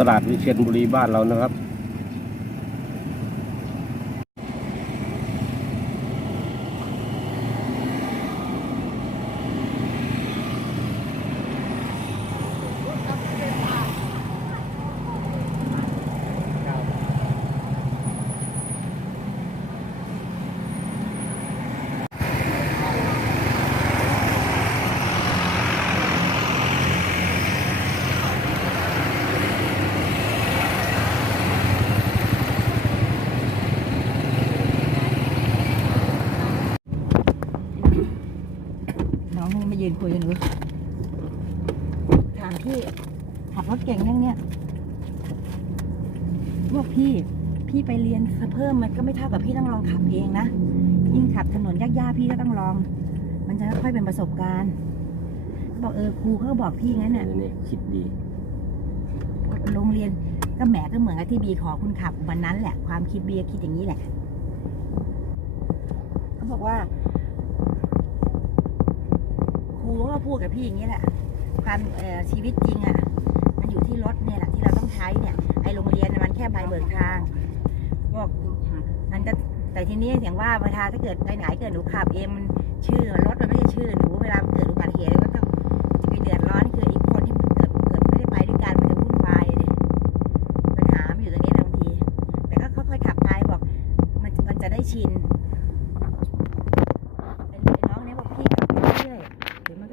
ตลาดวิเชียรบุรีบ้านเรานะครับ น้องนี่มายืนคุยกันดูถามพี่ขับรถเก่งยังเนี่ยบอกพี่พี่ไปเรียนเพิ่มมันก็ไม่เท่ากับพี่ต้องลองขับเองนะ ยิ่งขับถนนยากๆพี่ก็ต้องลอง มันจะค่อยๆเป็นประสบการณ์บอกเออครูเขาก็บอกพี่งั้นน่ะนี่คิดดีโรงเรียนก็แหมก็เหมือนกับที่บีขอคุณขับวันนั้นแหละ ความคิดบีก็คิดอย่างนี้แหละเขาบอกว่าค รูก็พูดกับพี่อย่างนี้แหละความชีวิตจริงอะ มันอยู่ที่รถเนี่ยแหละที่เราต้องใช้เนี่ย ไอโรงเรียนมันแค่ใบเบิกทางบอกมันจะแต่ทีนี้อย่างว่าเวลาถ้าเกิดไปไหนเกิดหนูขับเองมันชื่อรถมันไม่ใช่ชื่อหนูเวลาเกิดอุบัติเหตุมันต้องจะไปเดือดร้อนคืออีกคนที่มันเกิดเกิดไม่ได้ไปด้วยกันมันจะวุ่นวายเลยปัญหามันอยู่ตรงนี้บางที แต่ก็ค่อยๆขับไปบอก มันมันจะได้ชิน